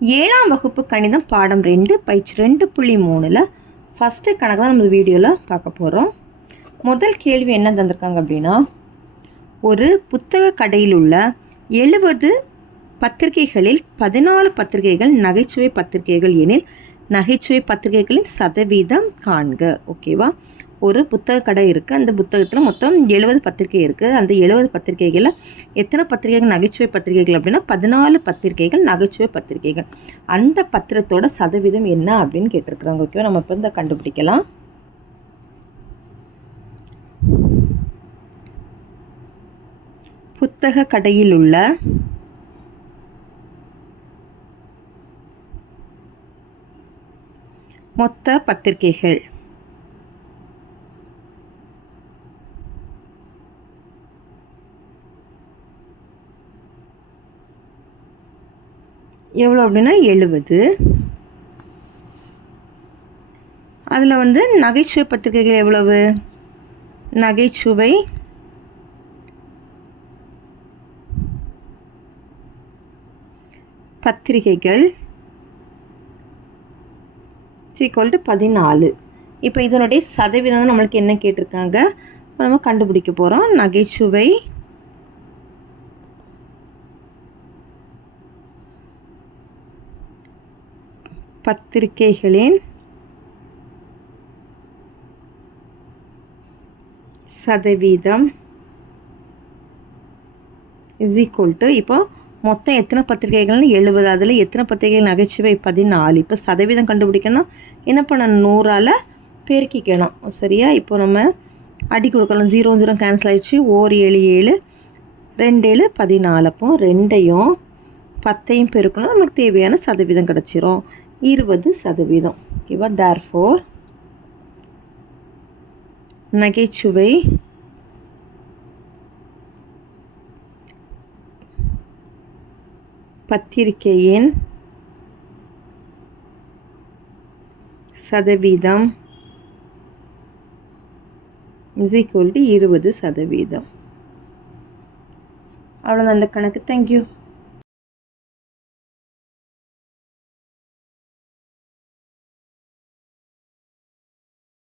ஏழாம் வகுப்பு கணிதம் பாடம் ரெண்டு பயிற்சி ரெண்டு புள்ளி மூணில் ஃபஸ்ட்டு கணக்கு தான் நம்ம வீடியோவில் பார்க்க போகிறோம் முதல் கேள்வி என்ன தந்திருக்காங்க அப்படின்னா ஒரு புத்தக கடையில் உள்ள எழுபது பத்திரிகைகளில் பதினாலு பத்திரிகைகள் நகைச்சுவை பத்திரிகைகள் எனில் நகைச்சுவை பத்திரிகைகளின் சதவீதம் காண்க. ஓகேவா ஒரு புத்தக கடை இருக்குது அந்த புத்தகத்தில் மொத்தம் எழுபது பத்திரிகை இருக்குது அந்த எழுபது பத்திரிகைகளில் எத்தனை பத்திரிகைகள்? நகைச்சுவை பத்திரிகைகள் அப்படின்னா பதினாலு பத்திரிகைகள் நகைச்சுவை பத்திரிகைகள். அந்த பத்திரத்தோட சதவீதம் என்ன அப்படின்னு கேட்டிருக்கிறாங்க. ஓகேவா? நம்ம இப்போ இந்த கண்டுபிடிக்கலாம். புத்தக கடையில் உள்ள மொத்த பத்திரிகைகள். எவ்வளோ அப்படின்னா எழுபது. அதில் வந்து நகைச்சுவை பத்திரிகைகள் எவ்வளவு? நகைச்சுவை பத்திரிகைகள் ஈக்குவல் டு பதினாலு. இப்போ இதனுடைய சதவீதம் நம்மளுக்கு என்ன கேட்டிருக்காங்க? நம்ம கண்டுபிடிக்க போகிறோம் நகைச்சுவை பத்திரிகைகளின் சதவீதம் இஸ் ஈக்குவல் டு இப்போ மொத்தம் எத்தனை பத்திரிகைகள்னு எழுபது அதில் எத்தனை பத்திரிகைகள் நகைச்சுவை? பதினாலு. இப்போ சதவீதம் கண்டுபிடிக்கணும். என்ன பண்ணணும்? நூறால் பெருக்கிக்கணும். சரியா? இப்போ நம்ம அடி கொடுக்கலாம். ஜீரோ ஜீரோ கேன்சல் ஆயிடுச்சு. ஓர் ஏழு ஏழு. ரெண்டு ஏழு பதினாலு. அப்போ ரெண்டையும் பத்தையும் பெருக்கணும். நமக்கு தேவையான சதவீதம் கிடச்சிரும். இருபது சதவீதம். ஓகேவா தேர் ஃபோர் நகைச்சுவை. பத்திரிகையின் சதவீதம். இஸ் ஈக்குவல் டு இருபது சதவீதம். அவ்வளோதான் அந்த கணக்கு. தேங்க்யூ